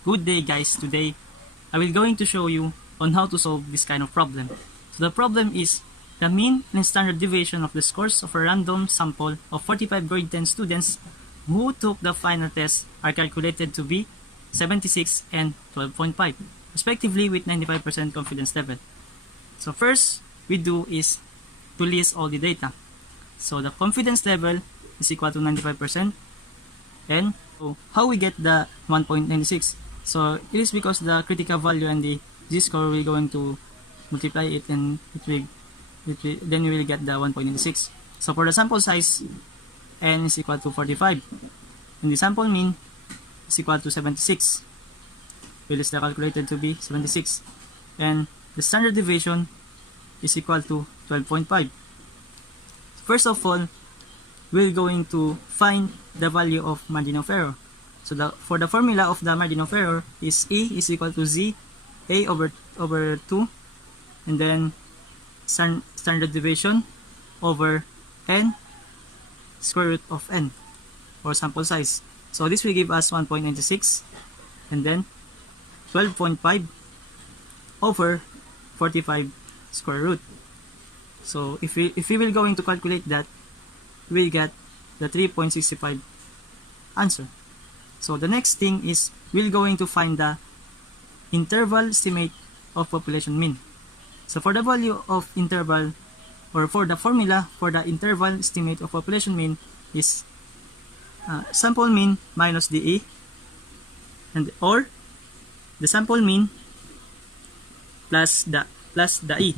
Good day guys, today I will going to show you on how to solve this kind of problem. So the problem is the mean and standard deviation of the scores of a random sample of 45 grade 10 students who took the final test are calculated to be 76 and 12.5 respectively with 95% confidence level. So first we do is to list all the data. So the confidence level is equal to 95%. And so how we get the 1.96? So it is because the critical value and the z-score we're going to multiply it, and then we will get the 1.96. So for the sample size, n is equal to 45 and the sample mean is equal to 76. It is calculated to be 76, and the standard deviation is equal to 12.5. First of all, we're going to find the value of margin of error. So for the formula of the margin of error is E is equal to Z A over 2, and then standard deviation over n square root of n, or sample size. So this will give us 1.96, and then 12.5 over 45 square root. So if we will going to calculate that, we'll get the 3.65 answer. So the next thing is we're going to find the interval estimate of population mean. So for the value of interval, or for the formula for the interval estimate of population mean is sample mean minus the E, and or the sample mean plus the E.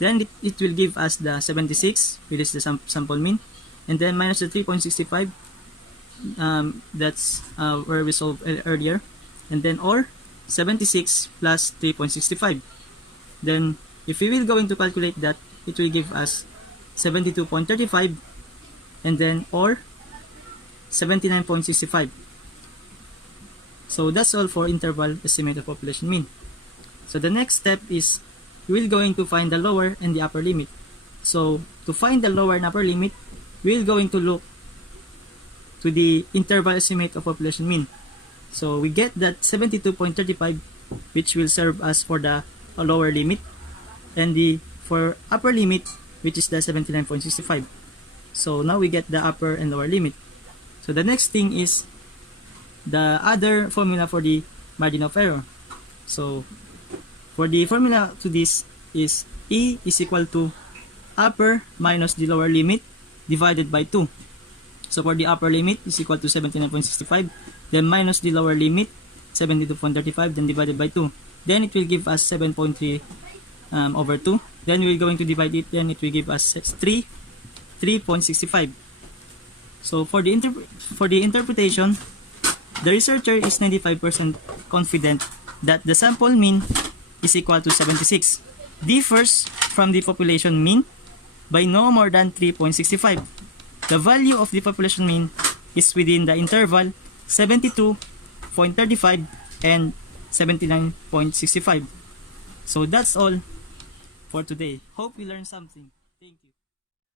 Then it will give us the 76, it is the sample mean, and then minus the 3.65, that's where we solved earlier, and then or 76 plus 3.65. Then if we will going to calculate that, it will give us 72.35, and then or 79.65. So that's all for interval estimate of population mean. So the next step is we're going to find the lower and the upper limit. So to find the lower and upper limit, we're going to look to the interval estimate of population mean. So we get that 72.35, which will serve us for the lower limit, and the for upper limit, which is the 79.65. So now we get the upper and lower limit. So the next thing is the other formula for the margin of error. So for the formula to this is E is equal to upper minus the lower limit divided by 2. So for the upper limit is equal to 79.65, then minus the lower limit 72.35, then divided by 2. Then it will give us 7.3 over 2. Then we're going to divide it, then it will give us 3.65. So for the interpretation, the researcher is 95% confident that the sample mean is equal to 76, differs from the population mean by no more than 3.65. The value of the population mean is within the interval 72.35 and 79.65. So that's all for today. Hope you learned something.